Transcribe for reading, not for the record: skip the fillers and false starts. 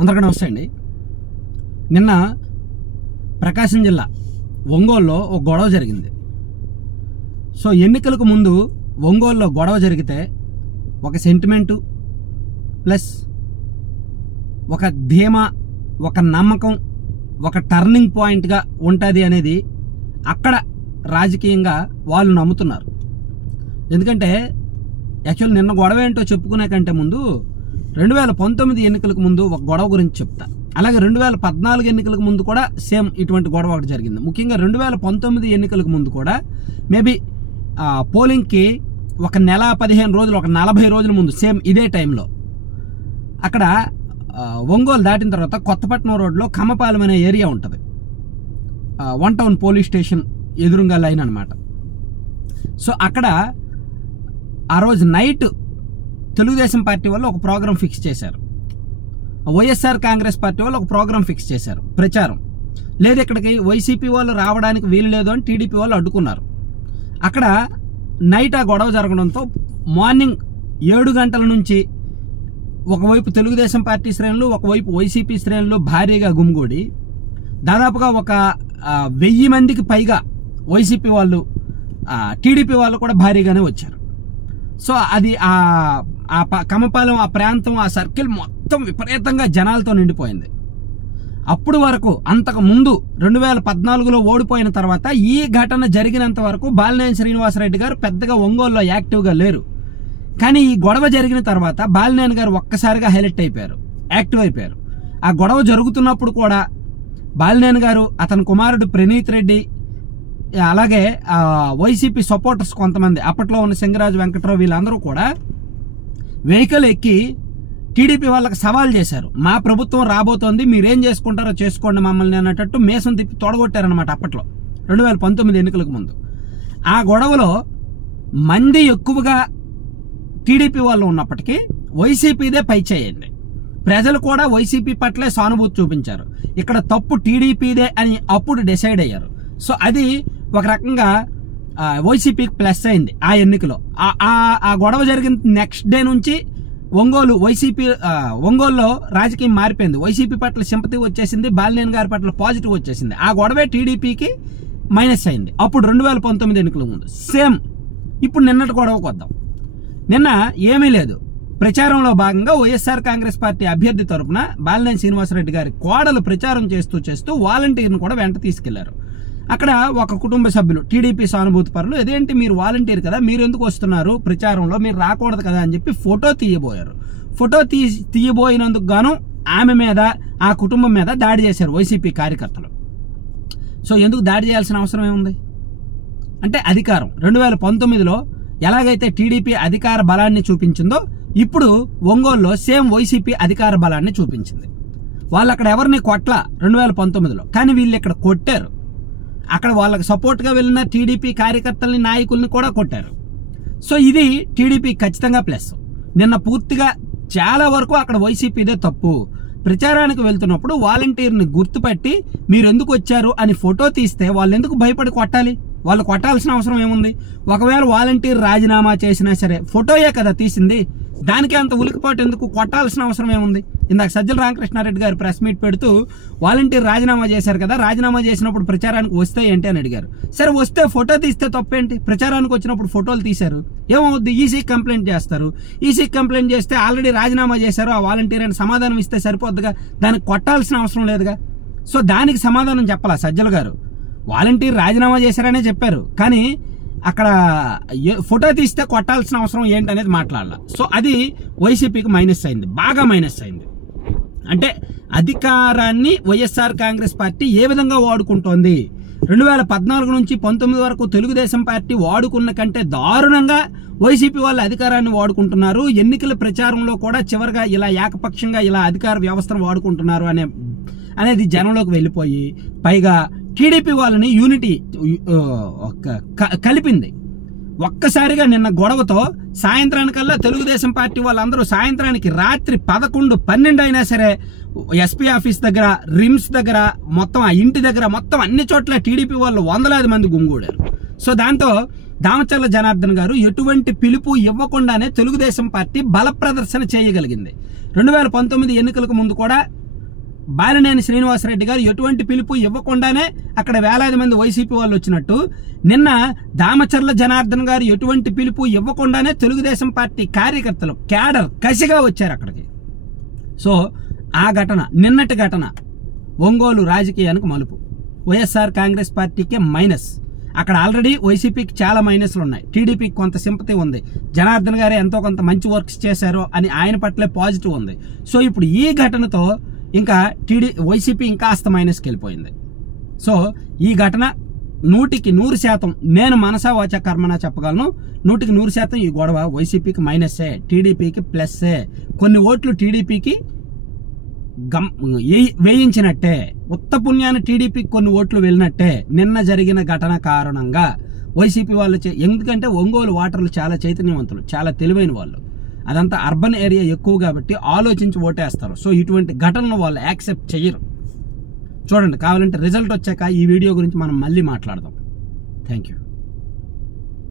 అందరికీ నమస్తే అండి. నిన్న ప్రకాశం జిల్లా ఒంగోలులో ఒక గొడవ జరిగింది. సో ఎన్నికలకు ముందు ఒంగోలులో గొడవ జరిగితే ఒక సెంటిమెంటు ప్లస్ ఒక ధీమా, ఒక నమ్మకం, ఒక టర్నింగ్ పాయింట్గా ఉంటుంది అనేది అక్కడ రాజకీయంగా వాళ్ళు నమ్ముతున్నారు. ఎందుకంటే యాక్చువల్ నిన్న గొడవ ఏంటో చెప్పుకునే కంటే ముందు 2019 ఎన్నికలకు ముందు ఒక గొడవ గురించి చెప్తా. అలాగే 2014 ఎన్నికలకు ముందు కూడా సేమ్ ఇటువంటి గొడవ ఒకటి జరిగింది. ముఖ్యంగా 2019 ఎన్నికలకు ముందు కూడా మేబీ పోలింగ్కి ఒక నెల 15 రోజులు, ఒక 40 రోజుల ముందు సేమ్ ఇదే టైంలో అక్కడ ఒంగోలు దాటిన తర్వాత కొత్తపట్నం రోడ్లో కమ్మపాలెం అనే ఏరియా ఉంటుంది. 1 టౌన్ పోలీస్ స్టేషన్ ఎదురుగా లైన్ అనమాట. సో అక్కడ ఆ రోజు నైట్ తెలుగుదేశం పార్టీ వాళ్ళు ఒక ప్రోగ్రాం ఫిక్స్ చేశారు, వైఎస్ఆర్ కాంగ్రెస్ పార్టీ వాళ్ళు ఒక ప్రోగ్రాం ఫిక్స్ చేశారు. ప్రచారం లేదు, ఇక్కడికి వైసీపీ వాళ్ళు రావడానికి వీలు లేదు అని టీడీపీ వాళ్ళు అడ్డుకున్నారు. అక్కడ నైట్ ఆ గొడవ జరగడంతో మార్నింగ్ 7 గంటల నుంచి ఒకవైపు తెలుగుదేశం పార్టీ శ్రేణులు, ఒకవైపు వైసీపీ శ్రేణులు భారీగా గుమిగూడి దాదాపుగా ఒక 1000 మందికి పైగా వైసీపీ వాళ్ళు, టీడీపీ వాళ్ళు కూడా భారీగానే వచ్చారు. సో అది కమ్మపాలెం, ఆ ప్రాంతం, ఆ సర్కిల్ మొత్తం విపరీతంగా జనాలతో నిండిపోయింది. అప్పుడు వరకు, అంతకు ముందు 2014లో ఓడిపోయిన తర్వాత ఈ ఘటన జరిగినంత వరకు బాలినేని శ్రీనివాసరెడ్డి గారు పెద్దగా ఒంగోలులో యాక్టివ్గా లేరు. కానీ ఈ గొడవ జరిగిన తర్వాత బాలినేని గారు ఒక్కసారిగా హైలైట్ అయిపోయారు, యాక్టివ్ అయిపోయారు. ఆ గొడవ జరుగుతున్నప్పుడు కూడా బాలినేని గారు, అతని కుమారుడు ప్రణీత్ రెడ్డి, అలాగే వైసీపీ సపోర్టర్స్ కొంతమంది, అప్పట్లో ఉన్న సింగరాజు వెంకట్రావు, వీళ్ళందరూ కూడా వెహికల్ ఎక్కి టీడీపీ వాళ్ళకి సవాల్ చేశారు. మా ప్రభుత్వం రాబోతోంది, మీరేం చేసుకుంటారో చేసుకోండి మమ్మల్ని అన్నట్టు మేసం తిప్పి తొడగొట్టారనమాట. అప్పట్లో 2019 ఎన్నికలకు ముందు ఆ గొడవలో మంది ఎక్కువగా టీడీపీ వాళ్ళు ఉన్నప్పటికీ వైసీపీదే పై చేయండి. ప్రజలు కూడా వైసీపీ పట్లే సానుభూతి చూపించారు. ఇక్కడ తప్పు టీడీపీదే అని అప్పుడు డిసైడ్ అయ్యారు. సో అది ఒక రకంగా వైసీపీకి ప్లస్ అయింది ఆ ఎన్నికలో. ఆ గొడవ జరిగిన నెక్స్ట్ డే నుంచి ఒంగోలులో రాజకీయం మారిపోయింది. వైసీపీ పట్ల సింపతి వచ్చేసింది, బాలినేని గారి పట్ల పాజిటివ్ వచ్చేసింది. ఆ గొడవే టీడీపీకి మైనస్ అయింది అప్పుడు 2019 ఎన్నికల ముందు. సేమ్ ఇప్పుడు నిన్నటి గొడవకు వద్దాం. నిన్న ఏమీ లేదు, ప్రచారంలో భాగంగా వైఎస్ఆర్ కాంగ్రెస్ పార్టీ అభ్యర్థి తరపున బాలినేని శ్రీనివాసరెడ్డి గారి కోడలు ప్రచారం చేస్తూ వాలంటీర్ను కూడా వెంట తీసుకెళ్లారు. అక్కడ ఒక కుటుంబ సభ్యులు, టీడీపీ సానుభూతి పరులు, అదేంటి మీరు వాలంటీర్ కదా, మీరు ఎందుకు వస్తున్నారు ప్రచారంలో, మీరు రాకూడదు కదా అని చెప్పి ఫోటో తీయబోయారు. ఫోటో తీయబోయినందుకు గాను ఆమె మీద, ఆ కుటుంబం మీద దాడి చేశారు వైసీపీ కార్యకర్తలు. సో ఎందుకు దాడి చేయాల్సిన అవసరం ఏముంది అంటే, అధికారం 2019లో ఎలాగైతే టీడీపీ అధికార బలాన్ని చూపించిందో ఇప్పుడు ఒంగోలులో సేమ్ వైసీపీ అధికార బలాన్ని చూపించింది. వాళ్ళు అక్కడ ఎవరిని కొట్ల 2019లో, కానీ వీళ్ళు ఇక్కడ కొట్టారు. అక్కడ వాళ్ళకి సపోర్ట్గా వెళ్ళిన టీడీపీ కార్యకర్తల్ని, నాయకుల్ని కూడా కొట్టారు. సో ఇది టీడీపీ ఖచ్చితంగా ప్లస్. నిన్న పూర్తిగా చాలా వరకు అక్కడ వైసీపీదే తప్పు. ప్రచారానికి వెళ్తున్నప్పుడు వాలంటీర్ని గుర్తుపట్టి మీరు ఎందుకు వచ్చారు అని ఫోటో తీస్తే వాళ్ళు ఎందుకు భయపడి కొట్టాలి? వాళ్ళు కొట్టాల్సిన అవసరం ఏముంది? ఒకవేళ వాలంటీర్ రాజీనామా చేసినా సరే ఫోటోయే కదా తీసింది, దానికి అంత ఉలికిపాటు ఎందుకు? కొట్టాల్సిన అవసరం ఏముంది? ఇందాక సజ్జల రామకృష్ణారెడ్డి గారు ప్రెస్ మీట్ పెడుతూ వాలంటీర్ రాజీనామా చేశారు కదా, రాజీనామా చేసినప్పుడు ప్రచారానికి వస్తే ఏంటి అని అడిగారు. సరే వస్తే ఫోటో తీస్తే తప్పేంటి? ప్రచారానికి వచ్చినప్పుడు ఫోటోలు తీశారు, ఏమవుద్ది? ఈసీకి కంప్లైంట్ చేస్తారు. ఈసీకి కంప్లైంట్ చేస్తే ఆల్రెడీ రాజీనామా చేశారు ఆ వాలంటీర్ అని సమాధానం ఇస్తే సరిపోద్దిగా, దానికి కొట్టాల్సిన అవసరం లేదుగా. సో దానికి సమాధానం చెప్పాలా సజ్జల గారు? వాలంటీర్ రాజీనామా చేశారనే చెప్పారు, కానీ అక్కడ ఫోటో తీస్తే కొట్టాల్సిన అవసరం ఏంటనేది మాట్లాడాల. సో అది వైసీపీకి మైనస్ అయింది, బాగా మైనస్ అయింది. అంటే అధికారాన్ని వైఎస్ఆర్ కాంగ్రెస్ పార్టీ ఏ విధంగా వాడుకుంటోంది, 2014 నుంచి 19 వరకు తెలుగుదేశం పార్టీ వాడుకున్న కంటే దారుణంగా వైసీపీ వాళ్ళు అధికారాన్ని వాడుకుంటున్నారు. ఎన్నికల ప్రచారంలో కూడా చివరిగా ఇలా ఏకపక్షంగా ఇలా అధికార వ్యవస్థను వాడుకుంటున్నారు అనేది జనంలోకి వెళ్ళిపోయి, పైగా టీడీపీ వాళ్ళని యూనిటీ కలిపింది. ఒక్కసారిగా నిన్న గొడవతో సాయంత్రానికల్లా తెలుగుదేశం పార్టీ వాళ్ళందరూ సాయంత్రానికి రాత్రి 11, 12 అయినా సరే ఎస్పీ ఆఫీస్ దగ్గర, రిమ్స్ దగ్గర, మొత్తం ఆ ఇంటి దగ్గర, మొత్తం అన్ని చోట్ల టీడీపీ వాళ్ళు 100లాది మంది గుమిగూడారు. సో దాంతో దామచర్ల జనార్దన్ గారు ఎటువంటి పిలుపు ఇవ్వకుండానే తెలుగుదేశం పార్టీ బల ప్రదర్శన చేయగలిగింది. 2019 ఎన్నికలకు ముందు కూడా బాలినేని శ్రీనివాసరెడ్డి గారు ఎటువంటి పిలుపు ఇవ్వకుండానే అక్కడ వేలాది మంది వైసీపీ వాళ్ళు వచ్చినట్టు, నిన్న దామచర్ల జనార్దన్ గారు ఎటువంటి పిలుపు ఇవ్వకుండానే తెలుగుదేశం పార్టీ కార్యకర్తలు క్యాడర్ కసిగా వచ్చారు అక్కడికి. సో ఆ ఘటన, నిన్నటి ఘటన ఒంగోలు రాజకీయానికి మలుపు. వైఎస్ఆర్ కాంగ్రెస్ పార్టీకే మైనస్. అక్కడ ఆల్రెడీ వైసీపీకి చాలా మైనస్లు ఉన్నాయి, టీడీపీకి కొంత సింపతి ఉంది, జనార్దన్ గారు ఎంతో కొంత మంచి వర్క్స్ చేశారు అని ఆయన పట్లే పాజిటివ్ ఉంది. సో ఇప్పుడు ఈ ఘటనతో ఇంకా వైసీపీ ఇంకాస్త మైనస్కి వెళ్ళిపోయింది. సో ఈ ఘటన 100% నేను మనసా వాచ కర్మనా చెప్పగలను, 100% ఈ గొడవ వైసీపీకి మైనస్సే, టీడీపీకి ప్లస్సే. కొన్ని ఓట్లు టీడీపీకి వేయించినట్టే, ఉత్త పుణ్యాన్ని టీడీపీకి కొన్ని ఓట్లు వెళ్ళినట్టే నిన్న జరిగిన ఘటన కారణంగా వైసీపీ వాళ్ళు. ఎందుకంటే ఒంగోలు ఓటర్లు చాలా చైతన్యవంతులు, చాలా తెలివైన వాళ్ళు, అదంతా అర్బన్ ఏరియా ఎక్కువ కాబట్టి ఆలోచించి ఓటేస్తారు. సో ఇటువంటి ఘటనలు వాళ్ళు యాక్సెప్ట్ చేయరు. చూడండి, కావాలంటే రిజల్ట్ వచ్చాక ఈ వీడియో గురించి మనం మళ్ళీ మాట్లాడదాం. Thank you.